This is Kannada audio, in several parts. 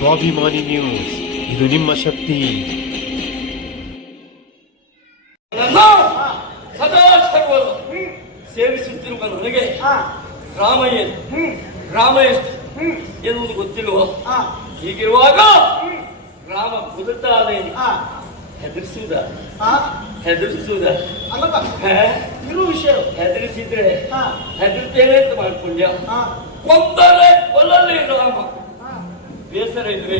ಸ್ವಾಭಿಮಾನಿ ನ್ಯೂಸ್, ಇದು ನಿಮ್ಮ ಶಕ್ತಿ. ಸದಾ ಸರ್ವರು ಸೇವಿಸುತ್ತಿರುವ ನನಗೆ ರಾಮ ಎಷ್ಟು ಎನ್ನುವುದು ಗೊತ್ತಿಲ್ವ? ಹೀಗಿರುವಾಗ ರಾಮ ಬದುಕ್ತಾನೆ, ಹೆದರಿಸುವುದ ಇರುವ ವಿಷಯ ಹೆದರಿಸಿದ್ರೆ ಹೆದರ್ತೇನೆ ಅಂತ ಮಾಡ್ಕೊಂಡ್ಯ. ಕೊಂದರೆ ಕೊಲ್ಲಲಿ ರಾಮ, ಬೇಸರ ಇದ್ರೆ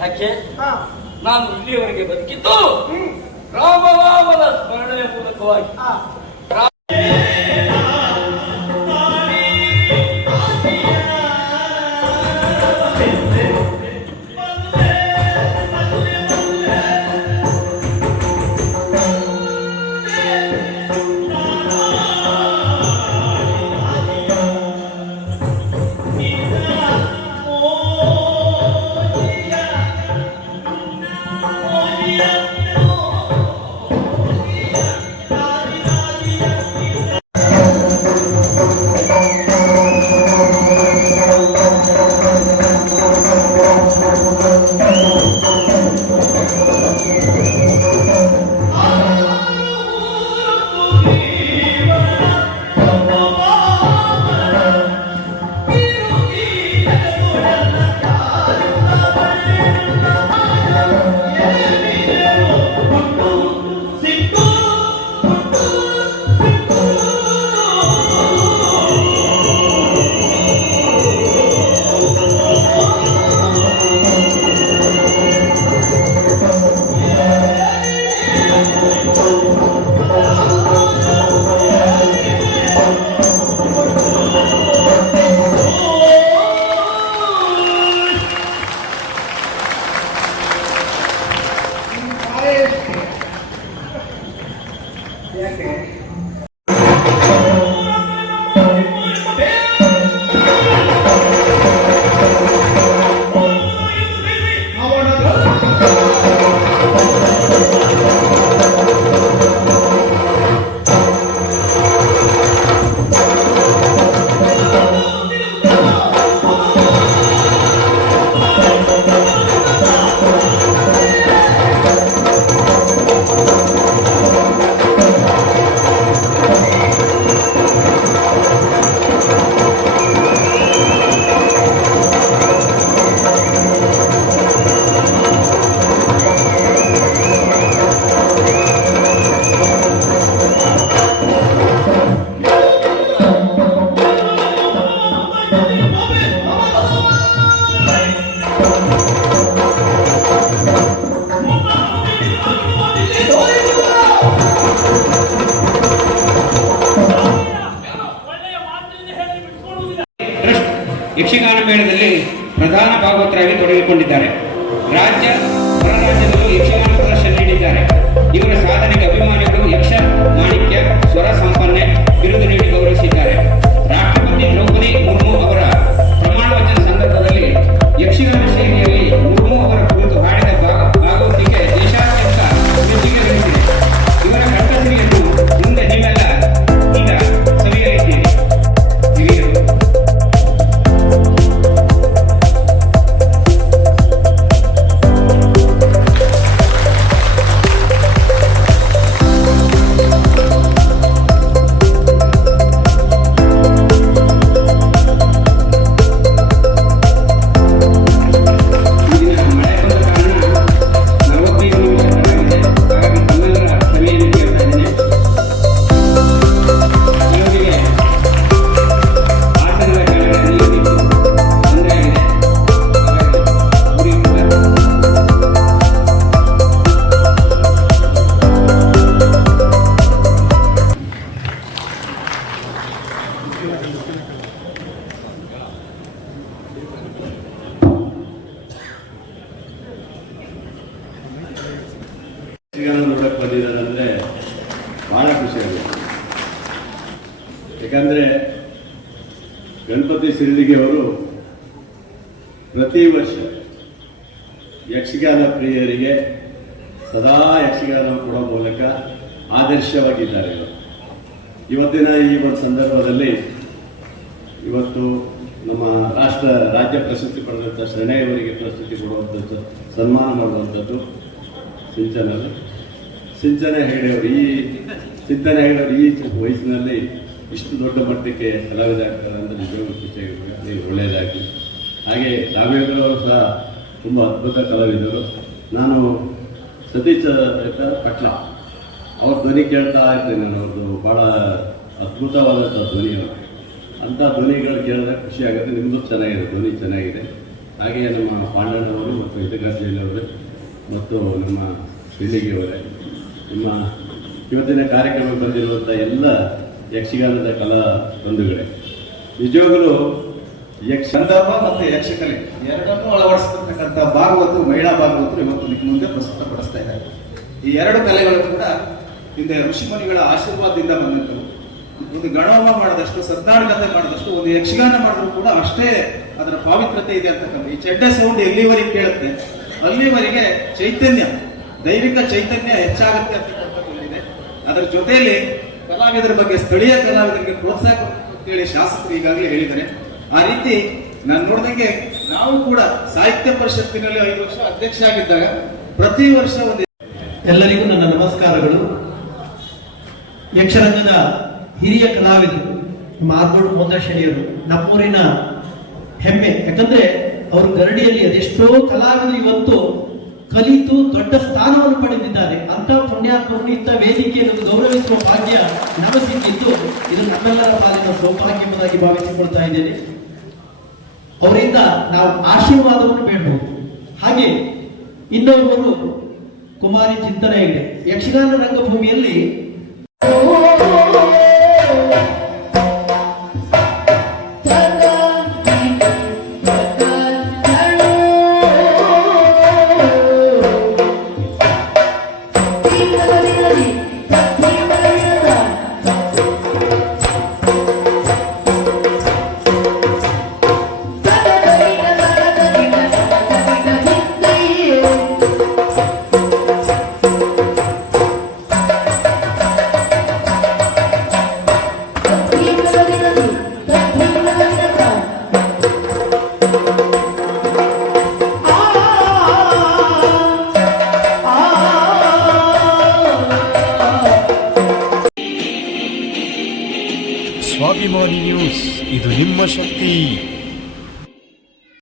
ಯಾಕೆ? ನಾನು ಇಲ್ಲಿಯವರೆಗೆ ಬದುಕಿದ್ದು ರಾಮನಾಮದ ಸ್ಮರಣೆಯ ಮೂಲಕವಾಗಿ. ಯಕ್ಷಗಾನ ಮೇಳದಲ್ಲಿ ಪ್ರಧಾನ ಭಾಗವತರಾಗಿ ತೊಡಗಿಕೊಂಡಿದ್ದಾರೆ. ರಾಜ್ಯ ಹೊರ ರಾಜ್ಯದಲ್ಲೂ ಯಕ್ಷಗಾನ ಪ್ರದರ್ಶನ ನೀಡಿದ್ದಾರೆ. ಇವರ ಸಾಧನೆಗೆ ಅಭಿಮಾನಿಗಳು ಯಕ್ಷ ಮಾಣಿಕ್ಯ ಸ್ವರ ಸಂಪನ್ನೆ ಬಿರುದು ನೀಡಿ ಗೌರವಿಸಿದ್ದಾರೆ. ರಾಷ್ಟ್ರಪತಿ ದ್ರೌಪದಿ ಮುರ್ಮು ಅವರ ಪ್ರಮಾಣ ವಚನ ಸಂದರ್ಭದಲ್ಲಿ ಯಕ್ಷಗಾನ ಶೈಲಿಯಲ್ಲಿ ಮುರ್ಮು ಅವರ ಕುರಿತು ಹಾಡಿದ ಭಾಗವತಿಗೆ ದೇಶಾದ್ಯಂತ ಮೆಚ್ಚುಗೆ ಗಳಿಸಿದೆ. ಇವರ ಕಂಠಸಿರಿಯನ್ನು ಮುಂದೆ ನೀವೆಲ್ಲ ಈಗ ಸವಿಯಲಿದ್ದೀರಿ. ಹಿರಿಯರು ನೋಡಕ್ಕೆ ಬಂದಿರೋದಂದ್ರೆ ಬಹಳ ಖುಷಿಯಾಗಿದೆ. ಯಾಕಂದ್ರೆ ಗಣಪತಿ ಸಿರಿಲಿಗೆ ಅವರು ಪ್ರತಿ ವರ್ಷ ಯಕ್ಷಗಾನ ಪ್ರಿಯರಿಗೆ ಸದಾ ಯಕ್ಷಗಾನ ಕೊಡೋ ಮೂಲಕ ಆದರ್ಶವಾಗಿದ್ದಾರೆ. ಇವತ್ತಿನ ಈ ಒಂದು ಸಂದರ್ಭದಲ್ಲಿ ಇವತ್ತು ನಮ್ಮ ರಾಜ್ಯ ಪ್ರಶಸ್ತಿ ಪಡೆದಂಥ ಶರಣಯ್ಯವರಿಗೆ ಪ್ರಶಸ್ತಿ ಕೊಡುವಂಥದ್ದು, ಸನ್ಮಾನ ಮಾಡುವಂಥದ್ದು ಸಿಂಚನೆ ಹೆಗಡೆಯವರು. ಸಿಂಚನೆ ಹೆಗಡೆಯವರು ಈ ವಯಸ್ಸಿನಲ್ಲಿ ಇಷ್ಟು ದೊಡ್ಡ ಮಟ್ಟಕ್ಕೆ ಕಲಾವಿದ ಆಗ್ತಾರೆ ಅಂತ ನಿಜವಾಗ್ಲೂ ಖುಷಿಯಾಗಿದೆ. ಒಳ್ಳೆಯದಾಗಿ. ಹಾಗೆ ರಾಘವೇಂದ್ರವರು ಸಹ ತುಂಬ ಅದ್ಭುತ ಕಲಾವಿದರು. ನಾನು ಸತೀಶ್ ಪಟ್ಲ ಅವ್ರ ಧ್ವನಿ ಕೇಳ್ತಾ ಇರ್ತೇನೆ. ನಾನು ಅವ್ರದ್ದು ಭಾಳ ಅದ್ಭುತವಾದಂಥ ಧ್ವನಿಗಳು. ಅಂಥ ಧ್ವನಿಗಳು ಕೇಳಿದ್ರೆ ಖುಷಿ ಆಗುತ್ತೆ. ನಿಮ್ಮದು ಚೆನ್ನಾಗಿದೆ, ಧ್ವನಿ ಚೆನ್ನಾಗಿದೆ. ಹಾಗೆಯೇ ನಮ್ಮ ಪಾಂಡಣ್ಣವರು ಮತ್ತು ಹಿತಗಾರ್ಜಿಯವರು ಮತ್ತು ನಮ್ಮ ಶ್ರೀಲಿಗಿಯವರೇ, ನಿಮ್ಮ ಇವತ್ತಿನ ಕಾರ್ಯಕ್ರಮಕ್ಕೆ ಬಂದಿರುವಂಥ ಎಲ್ಲ ಯಕ್ಷಗಾನದ ಕಲಾ ಬಂಧುಗಳೇ, ನಿಜವಾಗಲೂ ಸಂದರ್ಭ ಮತ್ತು ಯಕ್ಷಕಲೆ ಎರಡನ್ನೂ ಅಳವಡಿಸಿರ್ತಕ್ಕಂಥ ಭಾಗವತರು, ಮಹಿಳಾ ಭಾಗವತರು ಇವತ್ತು ನಿಮ್ಮ ಮುಂದೆ ಪ್ರಸ್ತುತಪಡಿಸ್ತಾ ಇದ್ದಾರೆ. ಈ ಎರಡು ಕಲೆಗಳು ಕೂಡ ಹಿಂದೆ ಋಷಿಮುನಿಗಳ ಆಶೀರ್ವಾದದಿಂದ ಬಂದಿದ್ದು. ಒಂದು ಗಣಹೋಮ ಮಾಡಿದಷ್ಟು, ಸತ್ನಾಡಕತೆ ಮಾಡಿದಷ್ಟು, ಒಂದು ಯಕ್ಷಗಾನ ಮಾಡಿದ್ರು ಕೂಡ ಅಷ್ಟೇ ಅದರ ಪಾವಿತ್ರತೆ ಇದೆ ಅಂತಕ್ಕಂಥ. ಈ ಚೆಡ್ಡೆ ಸೌಂಡ್ ಎಲ್ಲಿವರೆಗೆ ಕೇಳುತ್ತೆ ಅಲ್ಲಿವರೆಗೆ ಚೈತನ್ಯ, ದೈವಿಕ ಚೈತನ್ಯ ಹೆಚ್ಚಾಗುತ್ತೆ ಅಂತಕ್ಕಂಥದ್ದಿದೆ. ಅದರ ಜೊತೆಯಲ್ಲಿ ಕಲಾವಿದರ ಬಗ್ಗೆ, ಸ್ಥಳೀಯ ಕಲಾವಿದರಿಗೆ ಪ್ರೋತ್ಸಾಹ ಅಂತೇಳಿ ಶಾಸಕರು ಈಗಾಗಲೇ ಹೇಳಿದ್ದಾರೆ. ಆ ರೀತಿ ನಾನು ನೋಡಿದಂಗೆ ನಾವು ಕೂಡ ಸಾಹಿತ್ಯ ಪರಿಷತ್ತಿನಲ್ಲಿ 5 ವರ್ಷ ಅಧ್ಯಕ್ಷ ಆಗಿದ್ದಾಗ ಪ್ರತಿ ವರ್ಷ ಒಂದು. ಎಲ್ಲರಿಗೂ ನನ್ನ ನಮಸ್ಕಾರಗಳು. ಯಕ್ಷರಂಗದ ಹಿರಿಯ ಕಲಾವಿದರು ನಮ್ಮ ಆರ್ಗೋಡು ಮೊಂದಶಣಿಯರು ನಮ್ಮೂರಿನ ಹೆಮ್ಮೆ. ಯಾಕಂದ್ರೆ ಅವರು ಗರಡಿಯಲ್ಲಿ ಅದೆಷ್ಟೋ ಕಲಾವಿದರು ಇವತ್ತು ಕಲಿತು ದೊಡ್ಡ ಸ್ಥಾನವನ್ನು ಪಡೆದಿದ್ದಾರೆ. ಅಂತ ಪುಣ್ಯಾತ್ಮರು ಇಂಥ ವೇದಿಕೆಯನ್ನು ಗೌರವಿಸುವ ಭಾಗ್ಯ ನಮಗೆ ಸಿಕ್ಕಿದ್ದು ಇದು ನಮ್ಮೆಲ್ಲರ ಪಾಲಿನ ಸೌಭಾಗ್ಯವಾಗಿ ಭಾವಿಸಿಕೊಳ್ತಾ ಇದ್ದೇನೆ. ಅವರಿಂದ ನಾವು ಆಶೀರ್ವಾದವನ್ನು ಬೇಡಬಹುದು. ಹಾಗೆ ಇನ್ನೊಬ್ಬರು ಕುಮಾರಿ ಚಿಂತನೆ ಇದೆ. ಯಕ್ಷಗಾನ ರಂಗಭೂಮಿಯಲ್ಲಿ ಸ್ವಾಭಿಮಾನಿ ನ್ಯೂಸ್, ಇದು ನಿಮ್ಮ ಶಕ್ತಿ.